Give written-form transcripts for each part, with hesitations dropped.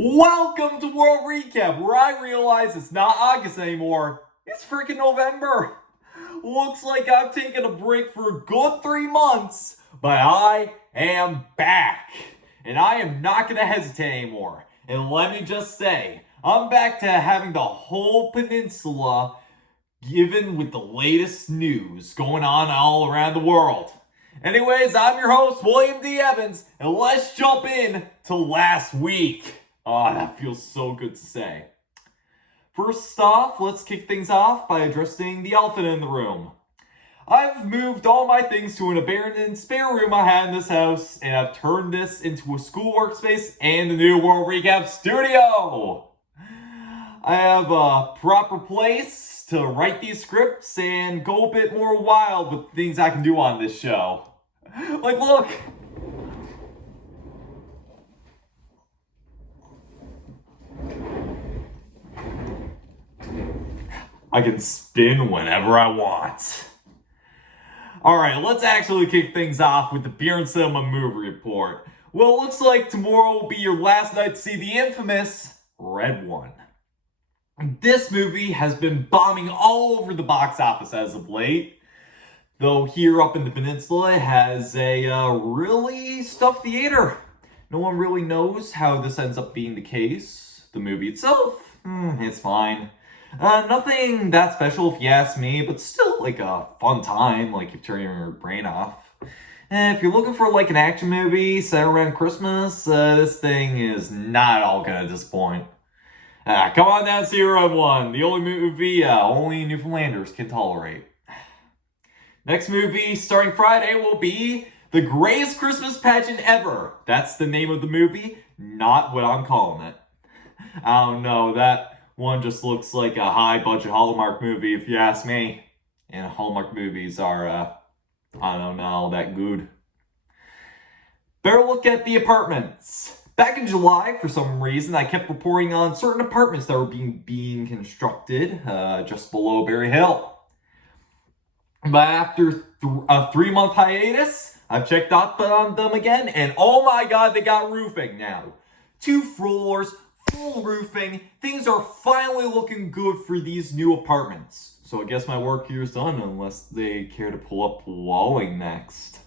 Welcome to World Recap, where I realize it's not August anymore. It's freaking November. Looks like I've taken a break for a good 3 months, but I am back. And I am not going to hesitate anymore. And let me just say, I'm back to having the whole peninsula given with the latest news going on all around the world. Anyways, I'm your host, William D. Evans, and let's jump in to last week. Oh, that feels so good to say. First off, let's kick things off by addressing the elephant in the room. I've moved all my things to an abandoned spare room I had in this house, and I've turned this into a school workspace and a new World Recap studio. I have a proper place to write these scripts and go a bit more wild with the things I can do on this show. Like, look! I can spin whenever I want. Alright, let's actually kick things off with the Beer and Cinema movie report. Well, it looks like tomorrow will be your last night to see the infamous Red One. This movie has been bombing all over the box office as of late. Though here up in the peninsula, it has a really stuffed theater. No one really knows how this ends up being the case. The movie itself, it's fine. Nothing that special if you ask me, but still like a fun time, like you're turning your brain off. And if you're looking for like an action movie set around Christmas, this thing is not all gonna disappoint. Come on down and see Red One, the only movie only Newfoundlanders can tolerate. Next movie starting Friday will be The Greatest Christmas Pageant Ever. That's the name of the movie, not what I'm calling it. I don't know, that one just looks like a high-budget Hallmark movie, if you ask me. And Hallmark movies are, I don't know, that good. Better look at The Apartments. Back in July, for some reason, I kept reporting on certain apartments that were being constructed just below Berry Hill. But after a 3-month hiatus, I've checked out on them again, and oh my god, they got roofing now. 2 floors, full roofing. Things are finally looking good for these new apartments. So I guess my work here is done unless they care to pull up walling next.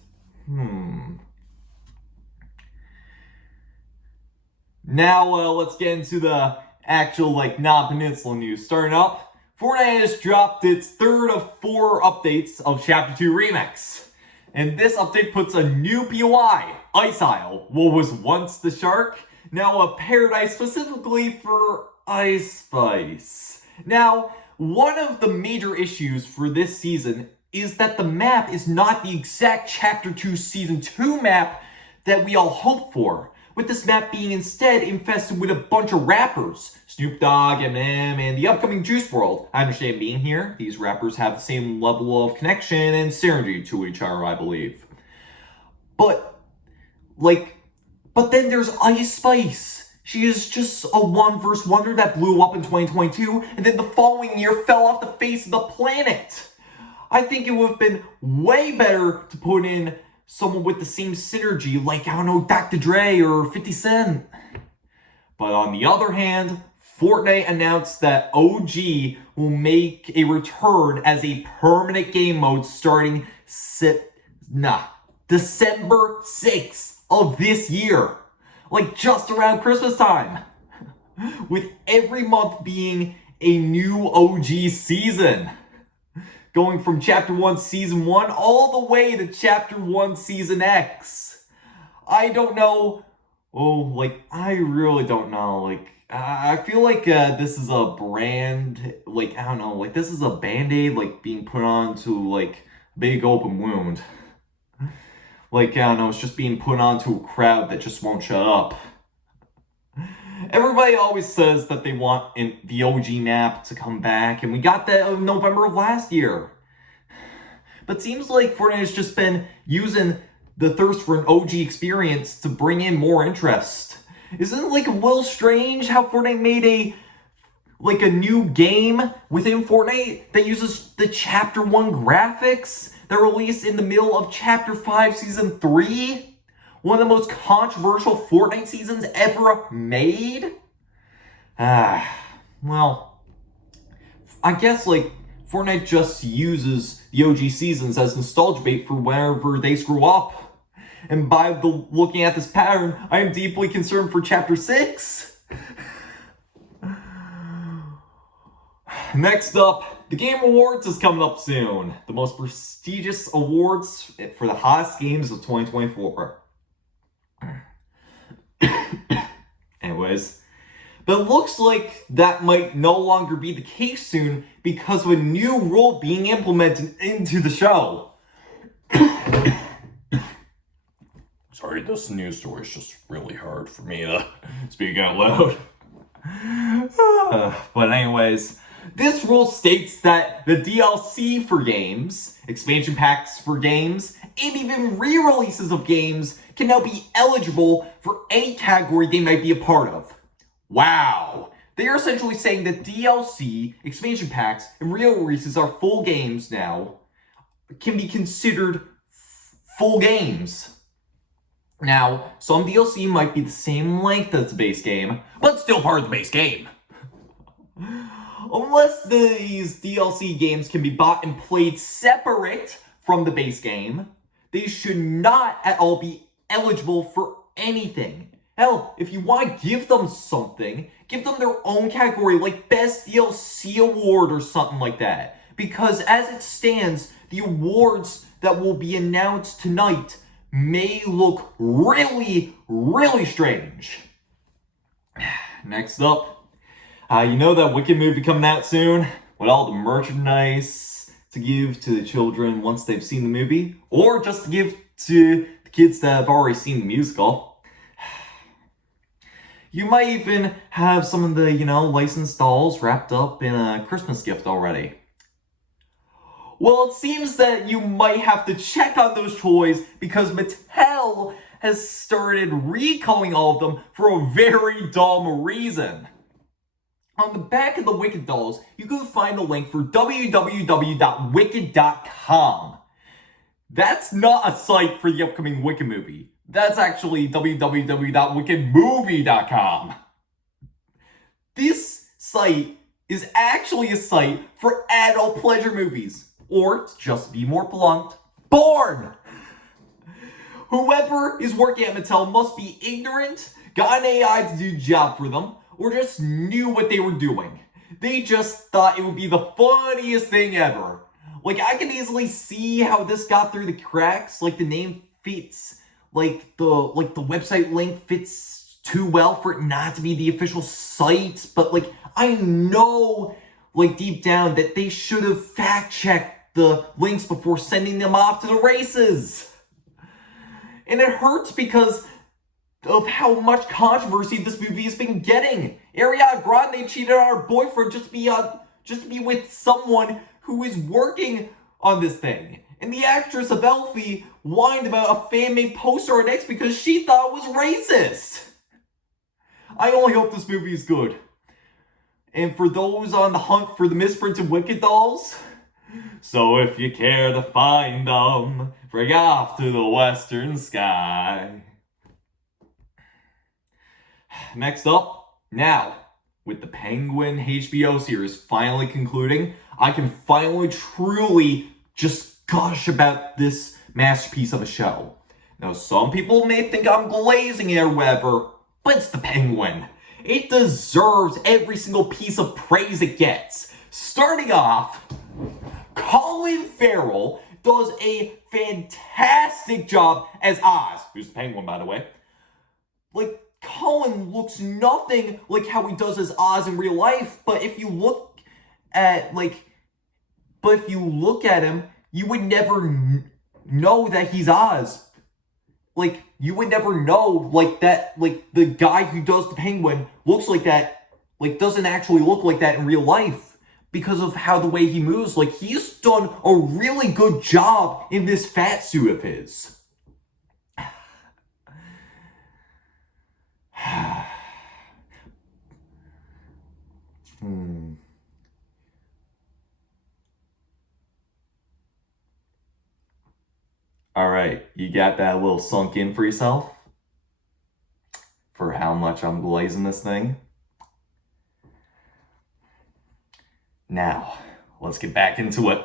Now let's get into the actual non-peninsula news. Starting up, Fortnite has dropped its third of 4 updates of Chapter 2 Remix. And this update puts a new POI, Ice Isle, what was once the shark, now a paradise specifically for Ice Spice. Now, one of the major issues for this season is that the map is not the exact Chapter 2 Season 2 map that we all hoped for, with this map being instead infested with a bunch of rappers. Snoop Dogg, Eminem, and the upcoming Juice WRLD. I understand being here, these rappers have the same level of connection and synergy to each other, I believe. But then there's Ice Spice. She is just a one-verse wonder that blew up in 2022, and then the following year fell off the face of the planet. I think it would have been way better to put in someone with the same synergy, like, I don't know, Dr. Dre or 50 Cent. But on the other hand, Fortnite announced that OG will make a return as a permanent game mode starting December 6th of this year. Like, just around Christmas time. With every month being a new OG season. Going from Chapter 1 Season 1 all the way to Chapter 1 Season X. I don't know. I really don't know. I feel like this is a brand, I don't know, this is a Band-Aid, being put on to, a big open wound. I don't know, it's just being put onto a crowd that just won't shut up. Everybody always says that they want the OG map to come back, and we got that in November of last year. But seems like Fortnite has just been using the thirst for an OG experience to bring in more interest. Isn't it a little strange how Fortnite made a new game within Fortnite that uses the Chapter 1 graphics that released in the middle of Chapter 5 Season 3? One of the most controversial Fortnite seasons ever made? Well, I guess, like, Fortnite just uses the OG seasons as nostalgia bait for whenever they screw up. And by looking at this pattern, I am deeply concerned for Chapter 6. Next up, the Game Awards is coming up soon. The most prestigious awards for the hottest games of 2024. Anyways, but it looks like that might no longer be the case soon because of a new rule being implemented into the show. Sorry, this news story is just really hard for me to speak out loud. But anyways, this rule states that the DLC for games, expansion packs for games, and even re-releases of games can now be eligible for any category they might be a part of. Wow! They are essentially saying that DLC, expansion packs, and re-releases are full games now, can be considered full games. Now, some DLC might be the same length as the base game, but still part of the base game. Unless these DLC games can be bought and played separate from the base game, they should not at all be eligible for anything. Hell, if you want to give them something, give them their own category, like Best DLC Award or something like that. Because as it stands, the awards that will be announced tonight may look really, really strange. Next up, you know that Wicked movie coming out soon? With all the merchandise to give to the children once they've seen the movie? Or just to give to the kids that have already seen the musical? You might even have some of the, licensed dolls wrapped up in a Christmas gift already. Well, it seems that you might have to check on those toys because Mattel has started recalling all of them for a very dumb reason. On the back of the Wicked dolls, you can find the link for www.wicked.com. That's not a site for the upcoming Wicked movie. That's actually www.wickedmovie.com. This site is actually a site for adult pleasure movies. Or, to just be more blunt, porn! Whoever is working at Mattel must be ignorant, got an AI to do the job for them, or just knew what they were doing. They just thought it would be the funniest thing ever. Like, I can easily see how this got through the cracks. Like, the name fits, the website link fits too well for it not to be the official site. But, I know, deep down that they should have fact-checked the links before sending them off to the races. And it hurts because of how much controversy this movie has been getting. Ariana Grande cheated on her boyfriend just to be with someone who is working on this thing. And the actress of Elfie whined about a fan-made poster on X because she thought it was racist. I only hope this movie is good. And for those on the hunt for the misprinted Wicked dolls, so if you care to find them, bring off to the western sky. Next up, now, with the Penguin HBO series finally concluding, I can finally truly just gush about this masterpiece of a show. Now, some people may think I'm glazing it or whatever, but it's the Penguin. It deserves every single piece of praise it gets. Starting off, Colin Farrell does a fantastic job as Oz, who's the Penguin, by the way. Colin looks nothing like how he does as Oz in real life, but if you look at him, you would never know that he's Oz. You would never know, that, the guy who does the Penguin looks like that, doesn't actually look like that in real life. Because of how the way he moves, he's done a really good job in this fat suit of his. Alright, you got that a little sunk in for yourself? For how much I'm glazing this thing? Now, let's get back into it.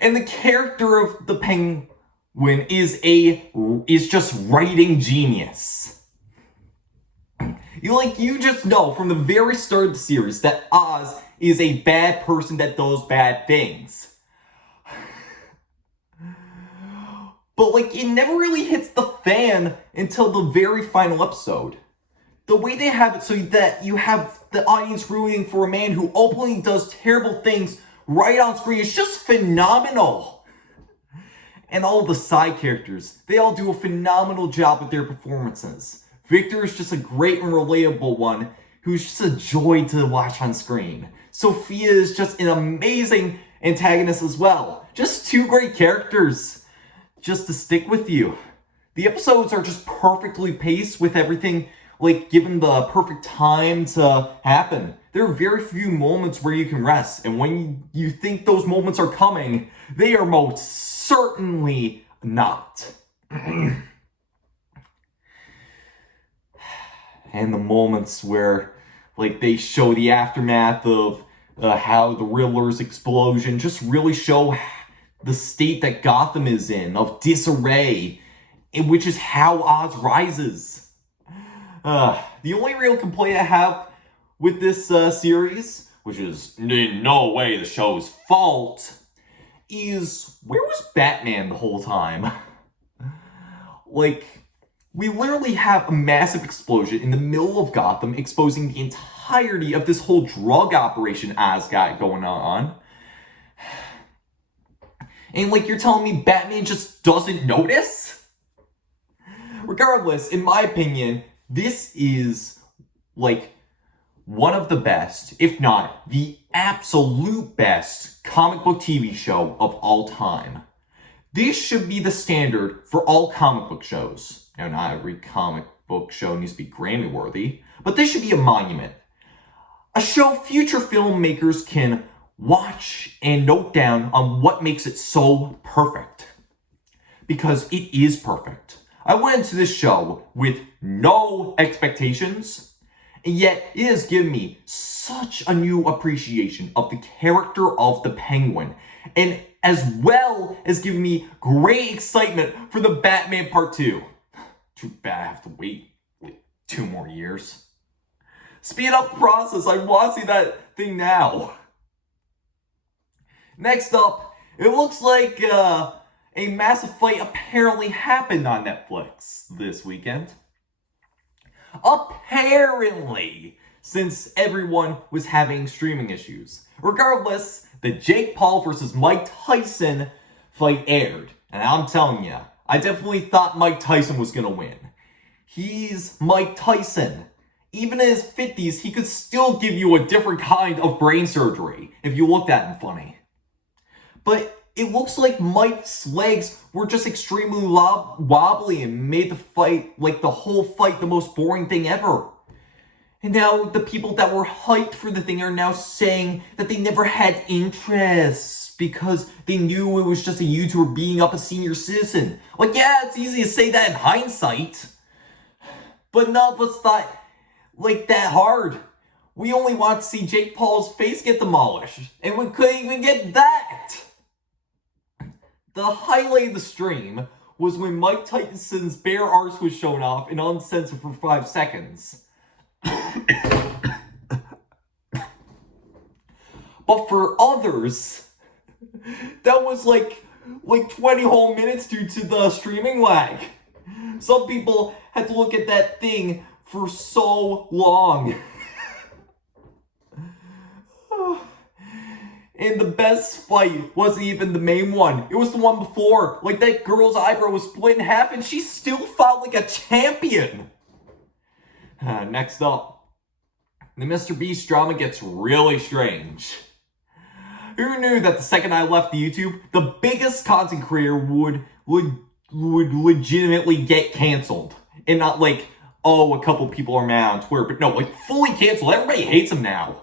And the character of the Penguin is just writing genius. You just know from the very start of the series that Oz is a bad person that does bad things. But it never really hits the fan until the very final episode. The way they have it so that you have the audience rooting for a man who openly does terrible things right on screen is just phenomenal. And all the side characters, they all do a phenomenal job with their performances. Victor is just a great and relatable one who's just a joy to watch on screen. Sophia is just an amazing antagonist as well. Just two great characters just to stick with you. The episodes are just perfectly paced with everything given the perfect time to happen. There are very few moments where you can rest, and when you think those moments are coming, they are most certainly not. And the moments where they show the aftermath of how the Riddler's explosion just really show the state that Gotham is in, of disarray, which is how Oz rises. The only real complaint I have with this series, which is in no way the show's fault, is where was Batman the whole time? We literally have a massive explosion in the middle of Gotham, exposing the entirety of this whole drug operation Oz got going on. And you're telling me Batman just doesn't notice? Regardless, in my opinion, this is one of the best, if not the absolute best, comic book TV show of all time. This should be the standard for all comic book shows. Now, not every comic book show needs to be Grammy-worthy, but this should be a monument. A show future filmmakers can watch and note down on what makes it so perfect. Because it is perfect. I went into this show with no expectations, and yet it has given me such a new appreciation of the character of the Penguin, and as well as giving me great excitement for the Batman Part 2. Too bad I have to wait 2 more years. Speed up the process, I want to see that thing now. Next up, it looks like a massive fight apparently happened on Netflix this weekend. Apparently, since everyone was having streaming issues. Regardless, the Jake Paul versus Mike Tyson fight aired. And I'm telling you, I definitely thought Mike Tyson was going to win. He's Mike Tyson. Even in his 50s, he could still give you a different kind of brain surgery if you looked at him funny. But it looks like Mike's legs were just extremely wobbly and made the fight, the whole fight, the most boring thing ever. And now the people that were hyped for the thing are now saying that they never had interest because they knew it was just a YouTuber beating up a senior citizen. Yeah, it's easy to say that in hindsight. But none of us thought that hard. We only want to see Jake Paul's face get demolished. And we couldn't even get that. The highlight of the stream was when Mike Tyson's bare arse was shown off and uncensored for 5 seconds. But for others, that was like 20 whole minutes due to the streaming lag. Some people had to look at that thing for so long. And the best fight wasn't even the main one. It was the one before. That girl's eyebrow was split in half and she still fought like a champion. Next up, the Mr. Beast drama gets really strange. Who knew that the second I left the YouTube, the biggest content creator would legitimately get canceled? And not a couple people are mad on Twitter, but no, fully canceled. Everybody hates him now.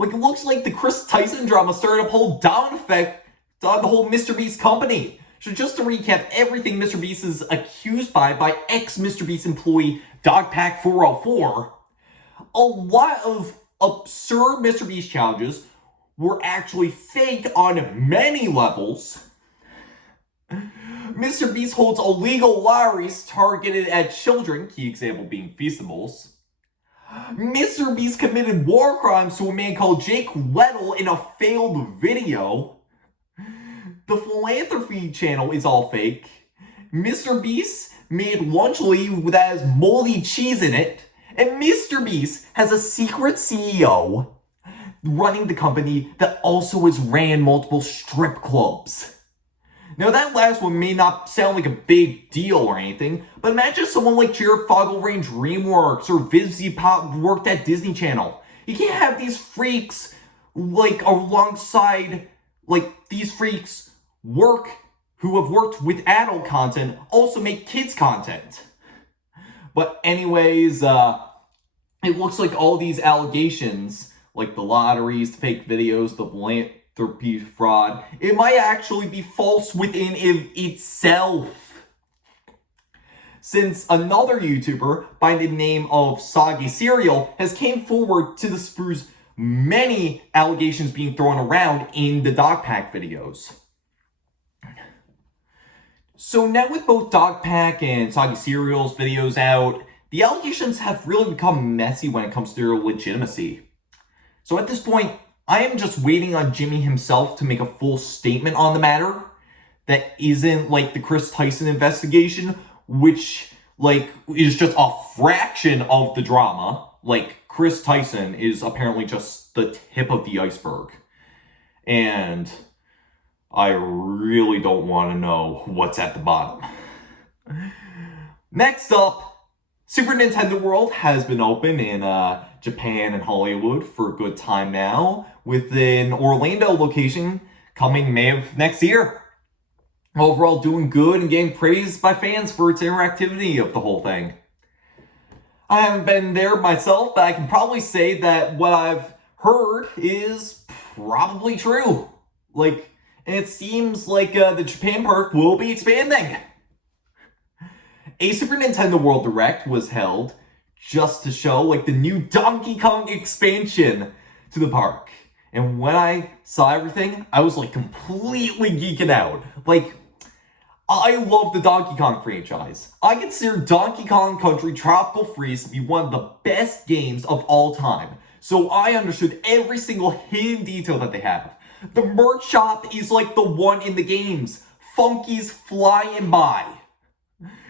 It looks like the Chris Tyson drama started a whole domino effect on the whole Mr. Beast company. So just to recap everything Mr. Beast is accused by ex-Mr. Beast employee Dogpack404, a lot of absurd Mr. Beast challenges were actually fake on many levels. Mr. Beast holds illegal lotteries targeted at children, key example being Feastables. Mr. Beast committed war crimes to a man called Jake Weddle in a failed video. The philanthropy channel is all fake. Mr. Beast made lunchly that has moldy cheese in it. And Mr. Beast has a secret CEO running the company that also has ran multiple strip clubs. Now that last one may not sound like a big deal or anything, but imagine someone like Jared Fogle ran DreamWorks or Vivzy Pop worked at Disney Channel. You can't have these freaks alongside these freaks who have worked with adult content also make kids content. But anyways, it looks like all these allegations, like the lotteries, the fake videos, the philanthropy fraud, it might actually be false within itself. Since another YouTuber by the name of Soggy Cereal has came forward to disprove many allegations being thrown around in the Dogpack videos. So now with both Dogpack and Soggy Cereal's videos out, the allegations have really become messy when it comes to their legitimacy. So at this point, I am just waiting on Jimmy himself to make a full statement on the matter that isn't like the Chris Tyson investigation, which is just a fraction of the drama. Like, Chris Tyson is apparently just the tip of the iceberg. And I really don't want to know what's at the bottom. Next up, Super Nintendo World has been open in Japan and Hollywood for a good time now, with an Orlando location coming May of next year. Overall doing good and getting praised by fans for its interactivity of the whole thing. I haven't been there myself, but I can probably say that what I've heard is probably true. And it seems like the Japan park will be expanding. A Super Nintendo World Direct was held just to show the new Donkey Kong expansion to the park. And when I saw everything, I was completely geeking out. I love the Donkey Kong franchise. I consider Donkey Kong Country Tropical Freeze to be one of the best games of all time. So I understood every single hidden detail that they have. The merch shop is like the one in the games. Funky's flying by.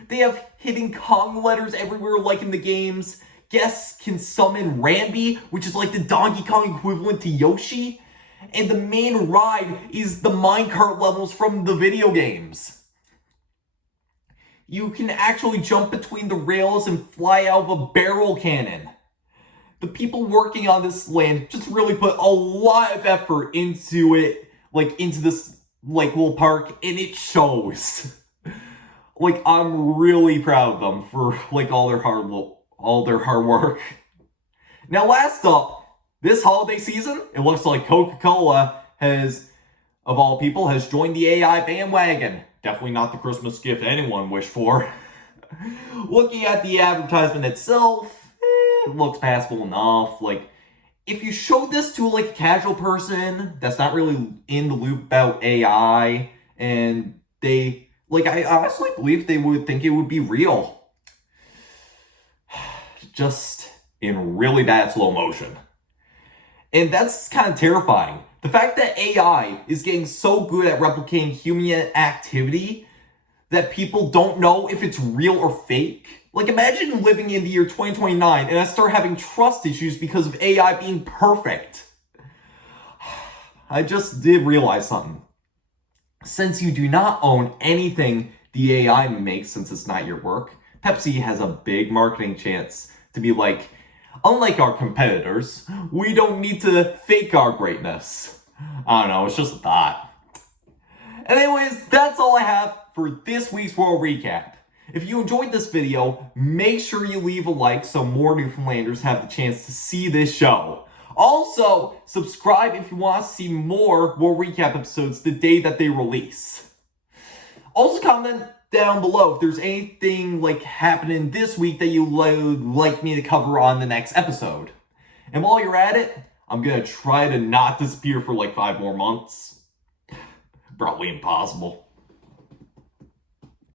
They have hidden Kong letters everywhere like in the games. Guests can summon Rambi, which is like the Donkey Kong equivalent to Yoshi. And the main ride is the minecart levels from the video games. You can actually jump between the rails and fly out of a barrel cannon. The people working on this land just really put a lot of effort into it, into this, little park, and it shows. I'm really proud of them for, all their hard work. Now, last up, this holiday season, it looks like Coca-Cola has, of all people, has joined the AI bandwagon. Definitely not the Christmas gift anyone wished for. Looking at the advertisement itself, it looks passable enough. If you showed this to a casual person that's not really in the loop about AI, and they, I honestly believe they would think it would be real. Just in really bad slow motion. And that's kind of terrifying. The fact that AI is getting so good at replicating human activity that people don't know if it's real or fake. Imagine living in the year 2029 and I start having trust issues because of AI being perfect. I just did realize something. Since you do not own anything the AI makes, since it's not your work, Pepsi has a big marketing chance to be unlike our competitors, we don't need to fake our greatness. I don't know, it's just a thought. Anyways, that's all I have for this week's World Recap. If you enjoyed this video, make sure you leave a like so more Newfoundlanders have the chance to see this show. Also, subscribe if you want to see more World Recap episodes the day that they release. Also, comment down below if there's anything happening this week that you would like me to cover on the next episode. And while you're at it, I'm gonna try to not disappear for like 5 more months. Probably impossible.